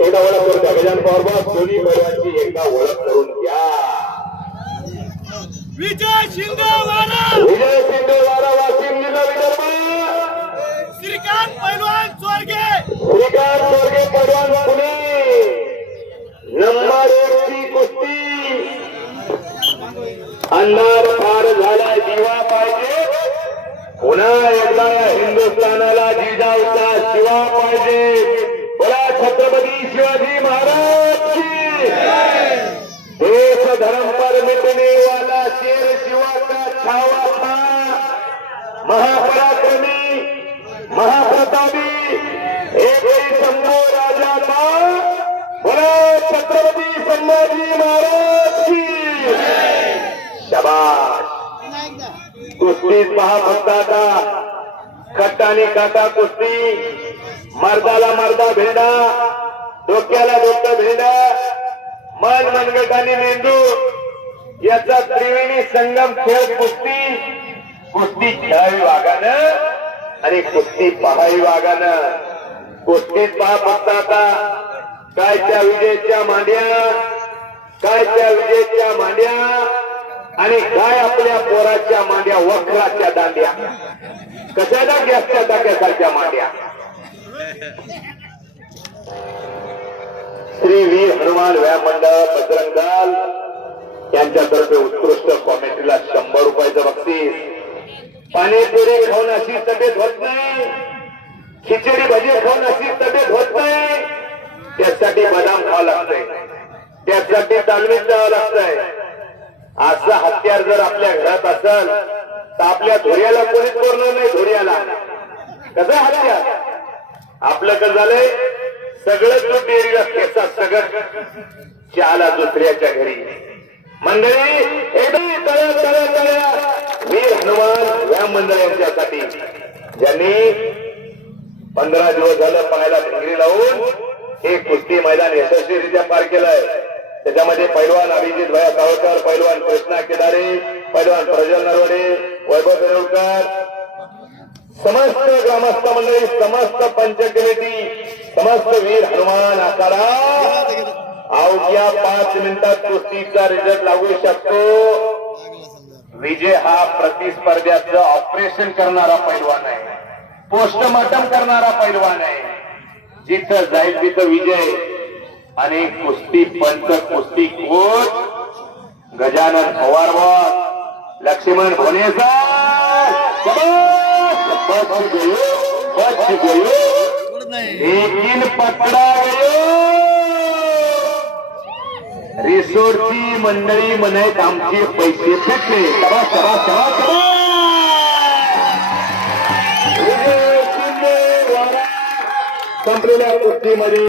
एकदा ओळख द्या गजान पवार दोन्ही पैलवानची एकदा ओळख करून द्या विजय शिंदेवाला विजय शिंदेवाला वाशिम जिल्हा विदर्भ. श्रीकांत पैलवान चोरगे श्रीकांत स्वर्गे पैलवान पुणे. नंबर एक ची कुस्ती. अंधार पार झाला दिवा पाहिजे. पुन्हा एकदा हिंदुस्थानाला जिजाऊचा शिवा पाहिजे. छत्रपती शिवाजी महाराज की। देश धर्म पर मिटने वाला शेर शिवा का छावा था। महापराक्रमी, महाप्रतापी, एक शंभू राजा था। बोला, छत्रपती संभाजी महाराज की। शबाश। पहा फक्त आता खट्ट आणि काटा कुस्ती। मर्दाला मर्दा भेंडा डोक्याला डोकं भेंडा मन मनगटाने मेंदू याचा त्रिवेणी संगम खेळ कुस्ती कुस्ती खेळावी वागानं आणि कुस्ती पाहावी वागानं. कुस्तीत पहा फक्त आता काय त्या विजयच्या मांड्या काय त्या विजयच्या मांड्या आणि काय आपल्या पोराच्या मांड्या वक्राच्या दांड्या. कशाला गॅसच्या टाक्यासारख्या मांड्या? श्री वीर हनुमान व्यायाम मंडळ बजरंगाल यांच्यातर्फे उत्कृष्ट कॉमेंट्रीला शंभर रुपयाचं बक्षीस. पाणीपुरी खाऊन अशी तब्येत होत नाही. खिचडी भजी खाऊन अशी तब्येत होत नाही. त्यासाठी बदाम खावं लागतंय. त्यासाठी तालमीत जावं लागतंय. असं हत्यार जर आपल्या घरात असेल तर आपल्या धुर्याला कोणीच करणार नाही धुर्याला कसं हत्यार? आपलं कसं झालंय? सगळं जो डेअरीला केसा सगळं चहाला दुसऱ्याच्या घरी. मंडळी एकदा तळ्या तळ्या तळ्या. वीर हनुमान या मंडळ यांच्यासाठी ज्यांनी पंधरा दिवस झालं पाहायला भिंगरी लावून हे कुस्ती मैदान यशस्वीरित्या पार केलंय. त्याच्यामध्ये पैलवान अभिजित भया सावकर पैलवान कृष्णा केदारे पैलवान प्रज्वल नरवडे वैभव बेरोडकर समस्त ग्रामस्थ मंडळी समस्त पंच कमिटी समस्त वीर हनुमान आकारा अवघ्या पाच मिनिटात कुस्तीचा रिझल्ट लागू शकतो. विजय हा प्रतिस्पर्ध्याचं ऑपरेशन करणारा पैलवान आहे. पोस्टमॉर्टम करणारा पैलवान आहे. जिथं जाईल तिथं विजय आणि कुस्ती पंच कुस्ती कोच गजानन पवार लक्ष्मण भोनेसर बच गयो बच गयो लेकिन पकडा गयो रिसोर्टची मंडळी म्हणत आमचे पैसे फिटले. शबा शबा शबा शबा संपलेल्या कुस्तीमध्ये